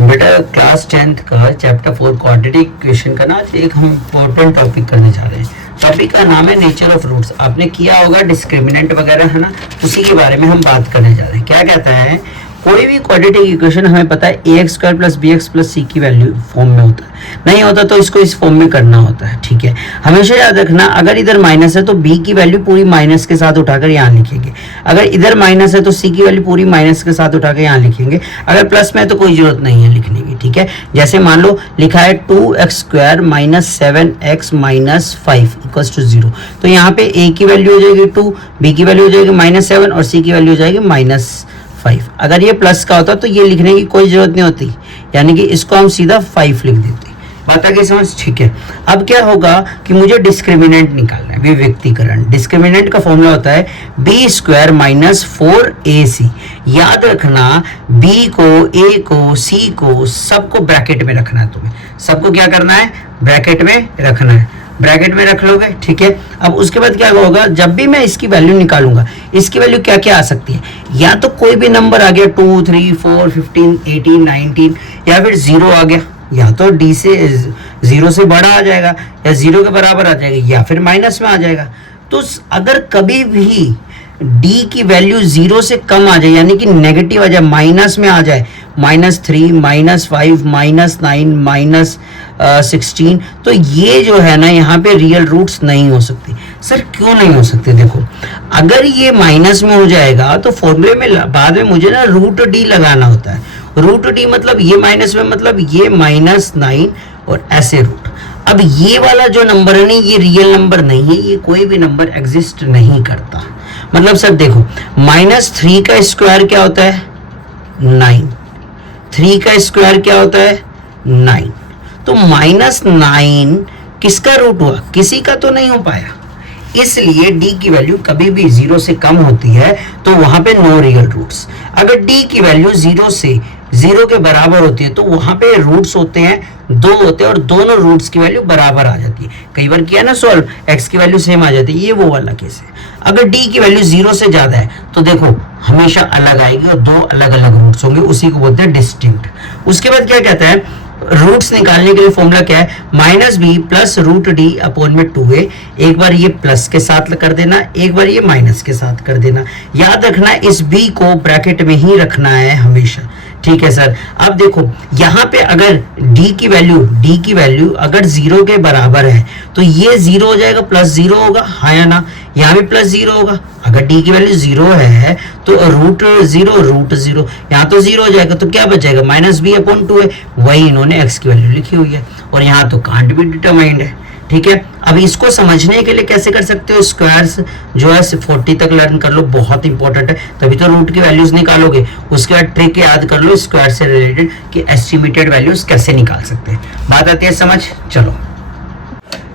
बेटा class 10th का chapter 4 quadratic equation का ना आज एक हम इम्पोर्टेंट टॉपिक करने जा रहे हैं। टॉपिक का नाम है नेचर ऑफ रूट्स। आपने किया होगा डिस्क्रिमिनेंट वगैरह, है ना, उसी के बारे में हम बात करने जा रहे हैं। क्या कहता है, कोई भी क्वाड्रेटिक इक्वेशन हमें पता है a x square plus b x plus c की वैल्यू फॉर्म में होता है, नहीं होता तो इसको इस फॉर्म में करना होता है। ठीक है, हमेशा याद रखना, अगर इधर माइनस है तो बी की वैल्यू पूरी माइनस के साथ उठाकर यहाँ लिखेंगे, अगर इधर माइनस है तो सी की वैल्यू पूरी माइनस के साथ उठाकर यहाँ लिखेंगे, अगर प्लस में है तो कोई जरूरत नहीं है लिखने की। ठीक है, जैसे मान लो लिखा है 2x square minus 7x minus 5 equals to 0, तो यहाँ पे a की वैल्यू हो जाएगी 2, b की वैल्यू हो जाएगी माइनस 7 और c की वैल्यू हो जाएगी माइनस 5। अगर ये प्लस का होता तो ये लिखने की कोई जरूरत नहीं होती, यानी कि इसको हम सीधा 5 लिख देते। बात आ गई समझ? ठीक है, अब क्या होगा कि मुझे डिस्क्रिमिनेंट निकालना है, विविक्तीकरण। डिस्क्रिमिनेंट का फॉर्मूला होता है बी स्क्वायर माइनस 4ac। याद रखना, b को, a को, c को सबको ब्रैकेट में रखना है। तुम्हें सबको क्या करना है? ब्रैकेट में रखना है। ब्रैकेट में रख लोगे, ठीक है। अब उसके बाद क्या होगा, जब भी मैं इसकी वैल्यू निकालूंगा, इसकी वैल्यू क्या क्या आ सकती है, या तो कोई भी नंबर आ गया 2, 3, 4, 15, 18, 19, या फिर 0 आ गया, या तो डी से 0 से बड़ा आ जाएगा, या 0 के बराबर आ जाएगा, या फिर माइनस में आ जाएगा। तो अगर कभी भी d की वैल्यू 0 से कम आ जाए, यानी कि नेगेटिव आ जाए, माइनस में आ जाए, -3, -5, -9, -16, तो ये जो है ना, यहाँ पे रियल रूट्स नहीं हो सकती। सर क्यों नहीं हो सकते? देखो, अगर ये माइनस में हो जाएगा तो फॉर्मूले में बाद में मुझे ना √d लगाना होता है। √d मतलब ये माइनस में, मतलब ये -9 और ऐसे रूट। अब ये वाला जो नंबर है ना, ये रियल नंबर नहीं है, ये कोई भी नंबर एग्जिस्ट नहीं करता। मतलब सर देखो, -3 का स्क्वायर क्या होता है? 9। 3 का स्क्वायर क्या होता है? 9। तो -9 किसका रूट हुआ? किसी का तो नहीं हो पाया। इसलिए d की वैल्यू कभी भी 0 से कम होती है तो वहां पे नो रियल रूट्स। अगर d की वैल्यू 0 के बराबर होती है तो वहां पे रूट्स होते हैं, 2 होते हैं, और दोनों रूट्स की वैल्यू बराबर आ जाती है। कई बार किया ना सॉल्व, x की वैल्यू सेम आ जाती है, ये वो वाला केस है। अगर d की वैल्यू 0 से ज्यादा है तो देखो हमेशा अलग आएगी और 2 अलग अलग रूट्स होंगे, उसी को बोलते हैं डिस्टिंक्ट। उसके बाद क्या कहता है, रूट्स निकालने के लिए फॉर्मूला क्या है? -b प्लस √d अपॉन में 2a। एक बार ये प्लस के साथ कर देना, एक बार ये माइनस के साथ कर देना। याद रखना, इस b को ब्रैकेट में ही रखना है हमेशा। ठीक है सर। अब देखो यहाँ पे अगर d की वैल्यू अगर 0 के बराबर है तो ये 0 हो जाएगा, +0 होगा, हाँ या ना? यहाँ भी +0 होगा। अगर d की वैल्यू 0 है तो √0, यहाँ तो 0 हो जाएगा, तो क्या बचेगा? -b upon 2a। वही इन्होंने x की वैल्यू लिखी हुई है, और यहाँ तो कांट भी डिटरमाइंड है। ठीक है, अब इसको समझने के लिए कैसे कर सकते हो? स्क्वायर्स जो है 40 तक लर्न कर लो, बहुत इंपॉर्टेंट है, तभी तो रूट की वैल्यूज निकालोगे। उसके बाद ट्रिक याद कर लो स्क्वायर से रिलेटेड कि एस्टिमेटेड वैल्यूज कैसे निकाल सकते हैं। बात आती है समझ? चलो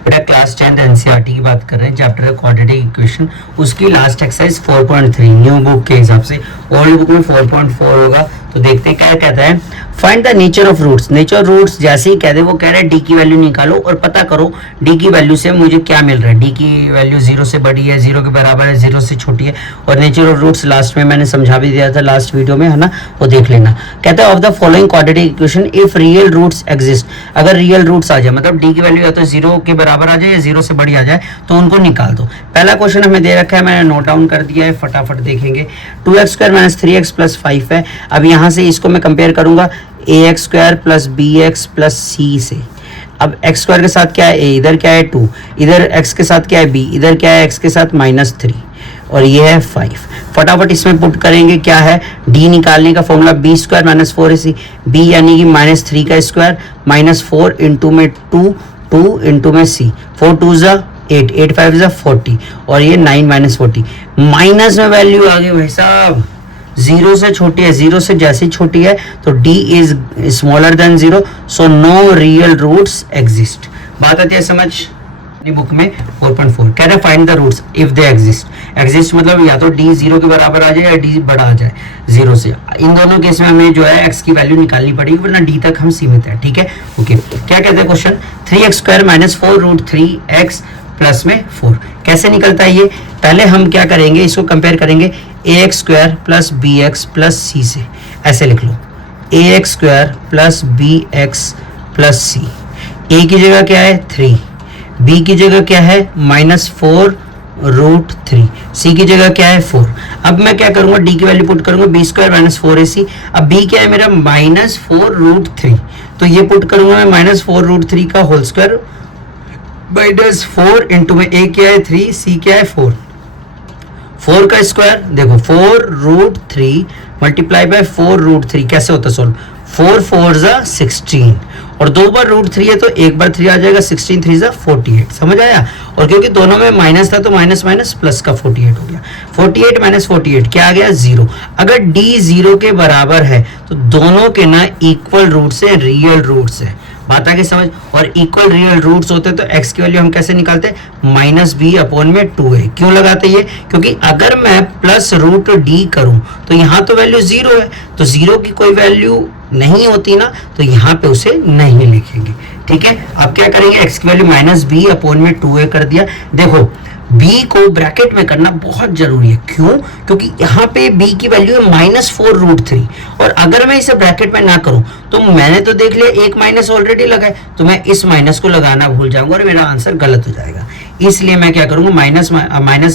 बेटा, क्लास 10 एनसीईआरटी की बात कर रहे हैं, चैप्टर क्वाड्रेटिक इक्वेशन, उसकी लास्ट एक्सरसाइज 4.3 न्यू बुक के हिसाब से, ओल्ड बुक में 4.4 होगा। तो देखते हैं क्या कहता है। Find the nature of roots. Nature of roots जैसे ही कह दे, वो कह रहा है डी की वैल्यू निकालो और पता करो डी की वैल्यू से मुझे क्या मिल रहा है। डी की वैल्यू 0 से बड़ी है, 0 के बराबर है, 0 से छोटी है। और नेचर ऑफ रूट्स लास्ट में मैंने समझा भी दिया था लास्ट वीडियो में, है ना, वो देख लेना। कहता है of the following quadratic equation if real roots exist. अगर रियल रूट्स आ जाए, मतलब डी की वैल्यू या तो 0 के बराबर आ जाए या 0 से बड़ी आ जाए, तो उनको निकाल दो। पहला क्वेश्चन हमें दे रखा है, मैंने नोट डाउन कर दिया है, फटाफट देखेंगे। 2x square minus 3x plus 5 है। अब यहाँ से इसको मैं कंपेयर करूंगा ax square plus bx plus c से। अब x स्क्वायर के साथ क्या है? a, इधर क्या है 2, इधर x के साथ क्या है b, इधर क्या है x के साथ -3, और ये है 5। फटाफट इसमें पुट करेंगे, क्या है d निकालने का formula b square minus 4ac। b यानी कि -3 का स्क्वायर -4 इंटू में 2 इंटू में c, 4 2 ज़ा 8, 8 5 ज़ा 40, और ये 9 -40। माइनस में वैल्यू आ गई भाई साहब, 0 से छोटी है, 0 से जैसी छोटी है तो d is smaller than 0, so no real roots exist. बात आती है समझ? बुक में 4.4 कह रहा है find the roots if they exist मतलब या तो d 0 के बराबर आ जाए या d बड़ा आ जाए 0 से। इन दोनों केस में हमें जो है x की वैल्यू निकालनी पड़ेगी, वरना d तक हम सीमित है। ठीक है, ओके। क्या कहते हैं question? 3x square minus 4√3x plus में 4 कैसे निकलता है ये? पहले हम क्या करेंगे, इसको कंपेयर करेंगे ax square plus bx plus c से। ऐसे लिख लो, ax² plus bx plus c। a की जगह क्या है 3, b की जगह क्या है -4√3, c की जगह क्या है 4। अब मैं क्या करूंगा, d की वैल्यू पुट करूंगा b² माइनस 4ac। अब b क्या है मेरा -4√3, तो ये पुट करूंगा मैं -4√3 का होल स्क्वायर -4 इंटू में a क्या है 3, c क्या है 4। 4 का स्क्वायर देखो 4√3 मल्टीप्लाई बाय 4√3 कैसे होता है सॉल्व, 4 4 जा 16 और 2 बार √3 है तो 1 बार 3 आ जाएगा, 16 3 जा 48। समझ आया। और क्योंकि दोनों में माइनस था तो माइनस माइनस प्लस का 48 हो गया। 48 माइनस 48 क्या आ गया 0। अगर d 0 के बराबर है तो दोनों के ना इक्वल रूट्स है, रियल रूट्स है। बात आगे समझ। और इक्वल रियल रूट्स होते हैं तो x की वैल्यू हम कैसे निकालते हैं, -b/2a। क्यों लगाते हैं ये, क्योंकि अगर मैं +√d करूं तो यहाँ तो वैल्यू 0 है, तो 0 की कोई वैल्यू नहीं होती ना, तो यहाँ पे उसे नहीं लिखेंगे। ठीक है। अब क्या करेंगे, x की वैल्यू -b/2a कर दिया। देखो b को ब्रैकेट में करना बहुत जरूरी है। क्यों, क्योंकि यहाँ पे b की वैल्यू है -4√3 और अगर मैं इसे ब्रैकेट में ना करूं तो मैंने तो देख लिया एक माइनस ऑलरेडी लगा है, तो मैं इस माइनस को लगाना भूल जाऊंगा और मेरा आंसर गलत हो जाएगा। इसलिए मैं क्या करूंगा, माइनस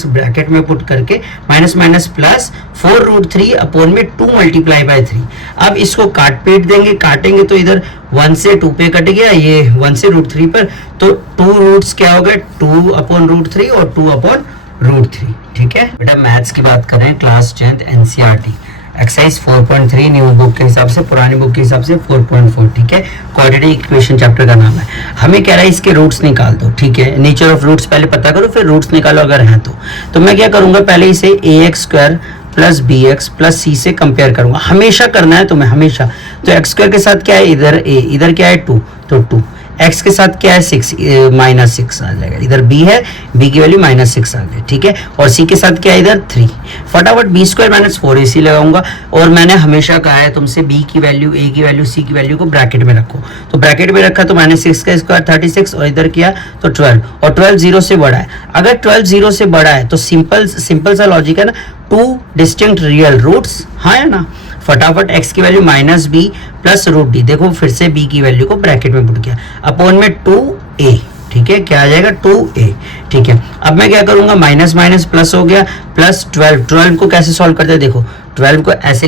ब्रैकेट में पुट करके minus minus plus 4√3/2 multiply by 3। अब इसको काट पीट देंगे, काटेंगे तो इधर 1 से 2 पे कट गया, ये 1 से √3 पर, तो 2 रूट्स क्या हो गए 2/√3 और 2/√3। ठीक है बेटा। मैथ्स की बात करें class 10th NCERT exercise 4.3 new book के हिसाब से, पुरानी बुक के हिसाब से 4.4। ठीक है। क्वाड्रेटिक इक्वेशन चैप्टर का नाम है। हमें कह रहा है इसके रूट्स निकाल दो। ठीक है। नेचर ऑफ रूट्स पहले पता करो फिर रूट्स निकालो अगर हैं तो मैं क्या करूंगा, पहले इसे ax² plus bx plus c से कंपेयर करूंगा। हमेशा करना है तुम्हें, हमेशा। तो x² के साथ क्या है इधर a, इधर क्या है 2 तो 2, x के साथ क्या है 6 -6 आ जाएगा, इधर b है, b की वैल्यू -6 आ गई। ठीक है। और c के साथ क्या है इधर 3। फटाफट b² माइनस 4ac लगाऊंगा। और मैंने हमेशा कहा है तुमसे b की वैल्यू, a की वैल्यू, c की वैल्यू को ब्रैकेट में रखो। तो ब्रैकेट में रखा तो -6 का स्क्वायर 36 और इधर किया तो 12 और 12 0 से बड़ा है। अगर 12 0 से बड़ा है तो सिंपल सा लॉजिक है ना, 2 डिस्टिंक्ट रियल रूट्स, हाँ है ना। फटाफट x की वैल्यू -b प्लस √d, देखो फिर से b की वैल्यू को ब्रैकेट में पुट किया अपॉन में 2a। ठीक है। क्या आ जाएगा 2a। ठीक है। अब मैं क्या करूंगा, माइनस माइनस प्लस हो गया, प्लस 12 को कैसे सॉल्व करते हैं, देखो 12 को ऐसे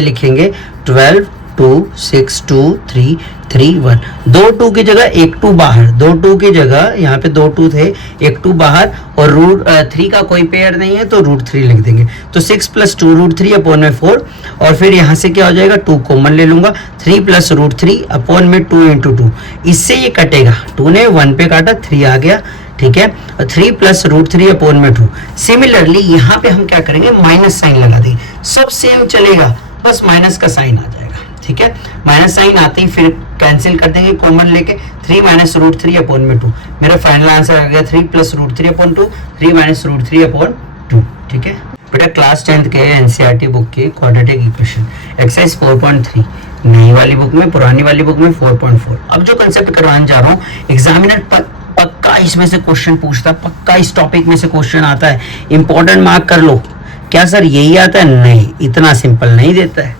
लिखेंगे 12 2 6 2 3 3 1, 2 2 की जगह 1 2 बाहर, 2 2 की जगह यहाँ पे 2 2 थे, 1 2 बाहर और √3 का कोई पेयर नहीं है तो √3 लिख देंगे। तो 6 + 2 √3 अपॉन में 4 और फिर यहाँ से क्या हो जाएगा 2 कॉमन ले लूंगा, 3 + √3 अपॉन में 2 × 2। इससे ये कटेगा, 2 ने 1 पे काटा 3 आ गया। ठीक है। 3 + √3 अपॉन में 2। सिमिलरली यहाँ पे हम क्या करेंगे, माइनस साइन लगा देंगे, सब सेम चलेगा, बस माइनस का साइन आ जाएगा। ठीक है। माइनस साइन आते ही फिर कैंसिल कर देंगे कॉमन लेके, 3 - √3 अपॉन में 2। मेरा फाइनल आंसर आ गया 3 + √3 अपॉन 2, 3 - √3 अपॉन 2। ठीक है बेटा। क्लास 10th के एनसीईआरटी बुक की क्वाड्रेटिक इक्वेशन एक्सरसाइज 4.3, नई वाली बुक में, पुरानी वाली बुक में 4.4। अब जो कंसेप्ट करवाने जा रहा हूँ, एग्जामिनर पक्का इसमें से क्वेश्चन पूछता है, पक्का इस टॉपिक में से क्वेश्चन आता है, इंपॉर्टेंट मार्क कर लो। क्या सर यही आता है? नहीं, इतना सिंपल नहीं देता है,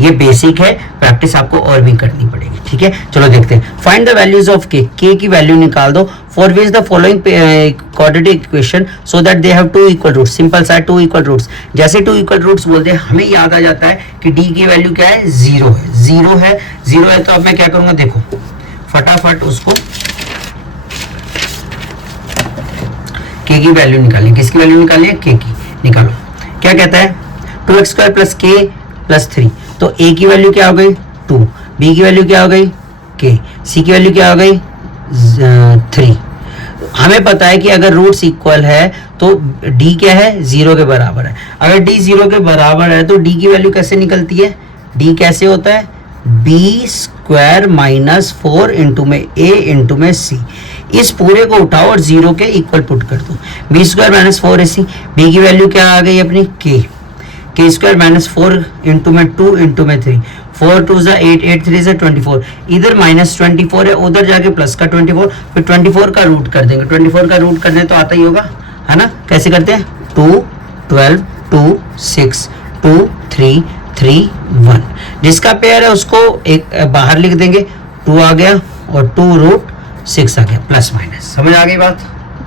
ये बेसिक है, प्रैक्टिस आपको और भी करनी पड़ेगी। ठीक है। चलो देखते हैं। Find the values of k, k की वैल्यू निकाल दो for which the following quadratic equation so that they have 2 equal roots. Simple सा 2 इक्वल रूट्स, जैसे 2 इक्वल रूट्स बोलते हैं हमें याद आ जाता है कि d की वैल्यू क्या है 0 है, 0 है। तो अब मैं क्या करूंगा, देखो फटाफट उसको k की वैल्यू निकालें। किसकी वैल्यू निकालिए, k की निकालो। क्या कहता है 2x² + k + 3, तो a की वैल्यू क्या हो गई 2, b की वैल्यू क्या हो गई k, c की वैल्यू क्या हो गई 3। हमें पता है कि अगर रूट्स इक्वल है तो d क्या है 0 के बराबर है। अगर d 0 के बराबर है तो d की वैल्यू कैसे निकलती है, d कैसे होता है b² - 4 इंटू में a इंटू में c। इस पूरे को उठाओ और 0 के इक्वल पुट कर दो, b² - 4ac। b की वैल्यू क्या आ गई अपनी k, k² - 4 इंटू में 2 इंटू में 3, 4 2 = 8, 8 3 = 24। इधर -24 है, उधर जाके प्लस का 24, फिर 24 का रूट कर देंगे। 24 का रूट करने तो आता ही होगा, है ना। कैसे करते हैं 2 12 2 6 2 3 3 1। जिसका पेयर है उसको एक बाहर लिख देंगे, 2 आ गया और 2√6 आ गया, प्लस माइनस। समझ आ गई बात?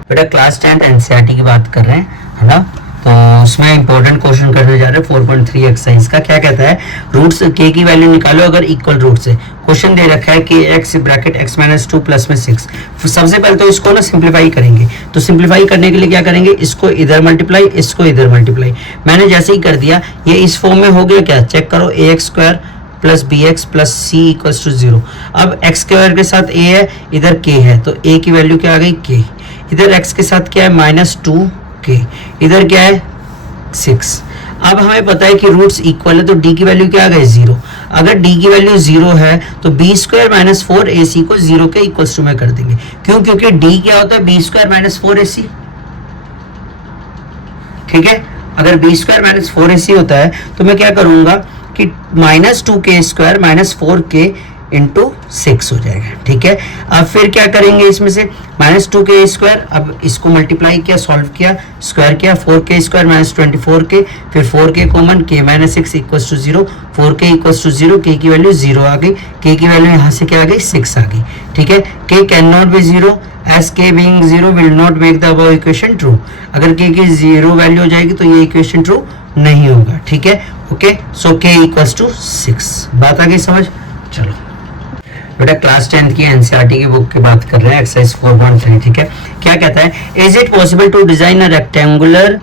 बेटा क्लास 10 एनसीईआरटी की बात कर रहे हैं, है ना? तो उसमें इंपॉर्टेंट क्वेश्चन करने जा रहे हैं 4.3 एक्सरसाइज का। क्या कहता है, रूट्स के की वैल्यू निकालो अगर इक्वल रूट्स है। क्वेश्चन दे रखा है कि x bracket x minus 2 plus में 6। सबसे पहले तो इसको ना सिंप्लीफाई करेंगे। तो सिंप्लीफाई करने के लिए क्या करेंगे, इसको इधर मल्टीप्लाई, इसको इधर मल्टीप्लाई। मैंने जैसे ही कर दिया, ये इस फॉर्म में हो गया। क्या चेक करो, ax² plus bx plus c equals to 0। अब x स्क्वायर के साथ a है, इधर k है, तो a की वैल्यू क्या आ गई, k। इधर x के साथ क्या है, -2k, इधर क्या है 6। अब हमें पता है कि रूट्स इक्वल है, तो d की वैल्यू क्या आ गई, 0। अगर d की वैल्यू 0 है तो b² माइनस 4ac को 0 के इक्वल्स टू में कर देंगे। क्यों? क्योंकि d क्या होता है, b² माइनस 4ac। ठीक है, अगर b² माइनस 4ac होता है तो मैं क्या करूंगा कि -2k² माइनस 4k इंटू 6 हो जाएगा। ठीक है, अब फिर क्या करेंगे, इसमें से -2k², अब इसको मल्टीप्लाई किया, सॉल्व किया, स्क्वायर किया, 4k² माइनस 24k, फिर 4k common, k minus 6 equals to 0, 4k equals to 0, k की वैल्यू 0 आ गई, k की वैल्यू यहाँ से क्या आ गई, 6 आ गई। ठीक है, k can not be 0 as k being 0 will not make the above equation true। अगर k की 0 वैल्यू हो जाएगी तो ये इक्वेशन ट्रू नहीं होगा। ठीक है, okay, so k equals to 6। बात आ गई समझ? चलो बेटा क्लास 10 की एनसीईआरटी की बुक की बात कर रहे हैं, एक्सरसाइज 4.3। ठीक है, क्या कहता है, is it possible to design a rectangular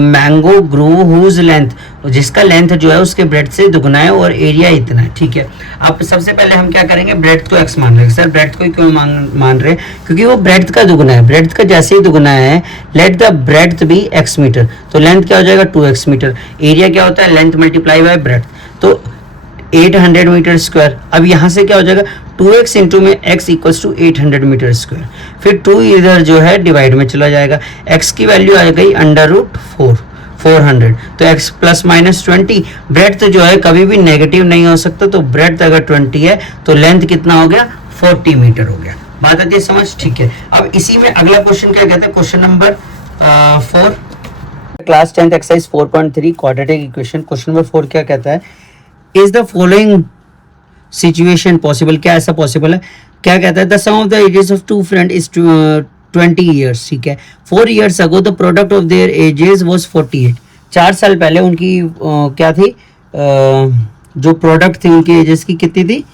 mango grove whose length, जिसका लेंथ जो है उसके ब्रेड से दुगना है और एरिया इतना है। ठीक है, अब सबसे पहले हम क्या करेंगे, ब्रेड को x मान रहे हैं। सर ब्रेड को क्यों मान रहे हैं, क्योंकि वो ब्रेड का दुगना है। ब्रेड का जैसे ही दुगना है, let the breadth be x metre, तो लेंथ क्या हो जाएगा, 2x मीटर। एरिया क्या होता है, लेंथ मल्टीप्लाई बाय ब्रेड, तो 800 मीटर स्क्वायर। अब यहाँ से क्या हो जाएगा, 2x इंटू में x equals to 800 metre square, फिर 2 इधर जो है डिवाइड में चला जाएगा। x की वैल्यू आ गई √4, 400, तो x प्लस माइनस 20। ब्रेड्थ जो है कभी भी नेगेटिव नहीं हो सकता, तो ब्रेड्थ अगर 20 है तो लेंथ कितना हो गया, 40 मीटर हो गया। बात आती है समझ? ठीक है, अब इसी में अगला क्वेश्चन क्या कहता है, question number 4, class 10 exercise 4.3 quadratic equation. Question number 4 क्या कहता है, is the following situation possible. क्या ऐसा पॉसिबल है? क्या कहता है, the sum of the ages of two friend is 20 years. ठीक है, 4 years ago the product of their ages was 48। 4 साल पहले उनकी क्या थी, जो प्रोडक्ट थी उनकी एजेस की कितनी थी,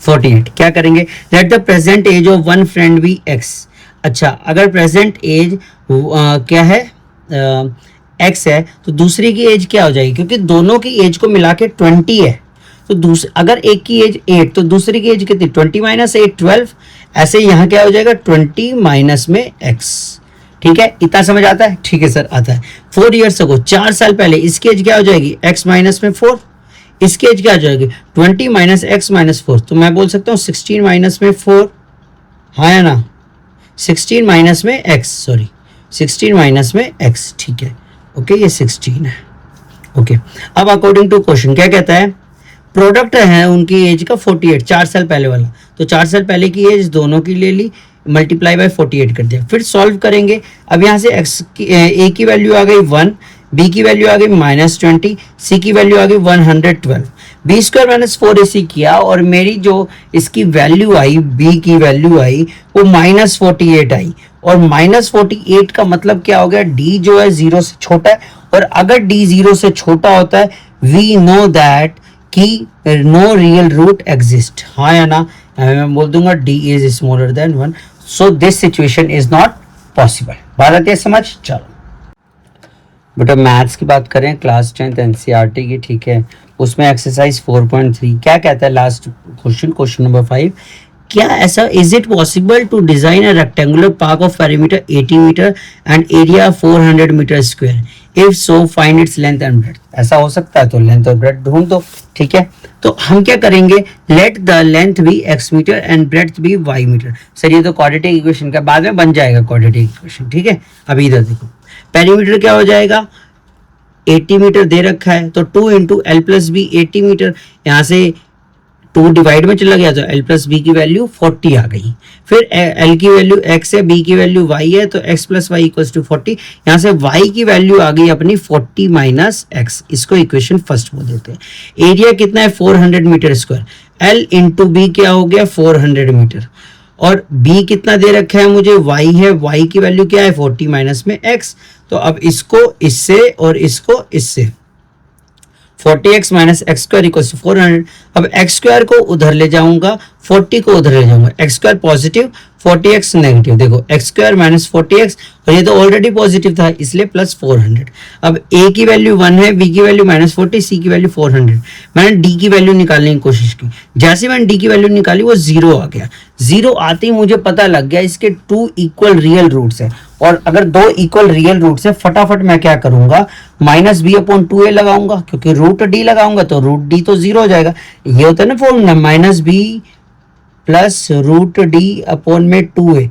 48। क्या करेंगे, let the present age of one friend be x। अच्छा, अगर प्रेजेंट एज क्या है, x है, तो दूसरे की एज क्या हो जाएगी, क्योंकि दोनों की एज को मिला के 20 है, तो अगर एक की एज 8 तो दूसरे की एज कितनी, 20 माइनस 8 12। ऐसे यहाँ क्या हो जाएगा, 20 माइनस में x। ठीक है, इतना समझ आता है? ठीक है सर, आता है। 4 ईयर्स अगो, 4 साल पहले, इसकी एज क्या हो जाएगी, x माइनस में 4, इसकी एज क्या हो जाएगी, 20 माइनस x माइनस 4, तो मैं बोल सकता हूँ 16 माइनस में 4, हाँ है ना, 16 माइनस में x, सॉरी 16 माइनस में x। ठीक है, ओके, ये 16 है। ओके, अब अकॉर्डिंग टू क्वेश्चन क्या कहता है, प्रोडक्ट है उनकी एज का 48, 4 साल पहले वाला, तो 4 साल पहले की एज दोनों की ले ली, मल्टीप्लाई बाय 48 कर दिया। फिर सॉल्व करेंगे। अब यहाँ से x की a की वैल्यू आ गई 1, b की वैल्यू आ गई -20, c की वैल्यू आ गई 112। b² माइनस 4ac किया और मेरी जो इसकी वैल्यू आई, b की वैल्यू आई वो -48 आई, और -48 का मतलब क्या हो गया, d जो है 0 से छोटा है, और अगर d 0 से छोटा होता है, वी नो दैट कि नो रियल रूट एग्जिस्ट। हाँ या ना, मैं बोल दूंगा d is smaller then 1, so this situation is not possible. बात आती है समझ? चलो बेटा मैथ्स की बात करें, क्लास 10 एनसीईआरटी की। ठीक है, उसमें एक्सरसाइज 4.3 क्या कहता है, लास्ट क्वेश्चन, क्वेश्चन नंबर 5, क्या ऐसा, is it possible to design a rectangular park of perimeter 80 metre and area 400 metre square, if so find its length and breadth. ऐसा हो सकता है तो लेंथ और ब्रेड्थ ढूंढ दो। ठीक है, तो हम क्या करेंगे, let the length be x metre and breadth be y metre. Sir ये तो क्वाड्रेटिक इक्वेशन का बाद में बन जाएगा क्वाड्रेटिक इक्वेशन। ठीक है, अभी इधर देखो, पेरीमीटर क्या हो जाएगा, 80 मीटर दे रखा है, तो 2 into L plus B 80 metre, यहाँ से 2 डिवाइड में चला गया तो l प्लस बी की वैल्यू 40 आ गई। फिर l की वैल्यू x है, b की वैल्यू y है, तो x plus Y equals to 40। यहाँ से y की वैल्यू आ गई अपनी 40 माइनस x, इसको इक्वेशन फर्स्ट बोल देते हैं। एरिया कितना है 400 metre square, l into B क्या हो गया 400 मीटर, और b कितना दे रखा है मुझे y है, y की वैल्यू क्या है 40 माइनस में x। तो अब इसको इससे और इसको इससे 40x minus X square equals to 400। अब एक्स स्क्वायर को उधर ले जाऊंगा, 40 को उधर ले जाऊंगा, x square positive 40x negative, देखो एक्स स्क्वायर माइनस 40x, और ये तो ऑलरेडी पॉजिटिव था इसलिए प्लस 400। अब a की वैल्यू 1 है, b की वैल्यू माइनस 40, c की वैल्यू 400। मैंने d की वैल्यू निकालने की कोशिश की, जैसे मैंने d की वैल्यू निकाली वो 0 आ गया। 0 आते ही मुझे पता लग गया इसके 2 इक्वल रियल रूट्स है, और अगर 2 इक्वल रियल रूट्स है फटाफट मैं क्या करूंगा माइनस बी अपॉन 2a लगाऊंगा, क्योंकि रूट d लगाऊंगा तो रूट d तो 0 हो जाएगा। ये होता है ना formula minus B plus root D upon में 2a,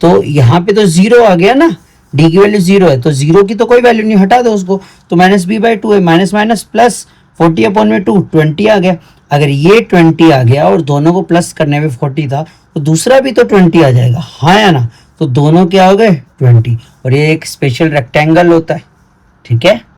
तो यहाँ पे तो 0 आ गया ना, d की वैल्यू 0 है तो 0 की तो कोई वैल्यू नहीं, हटा दो उसको, तो minus B by 2a minus minus plus 40 upon में 2 20 आ गया। अगर ये 20 आ गया और दोनों को प्लस करने में 40 था तो दूसरा भी तो 20 आ जाएगा, हाँ या ना, तो दोनों क्या हो गए 20, और ये एक स्पेशल रेक्टेंगल होता है, ठीक है।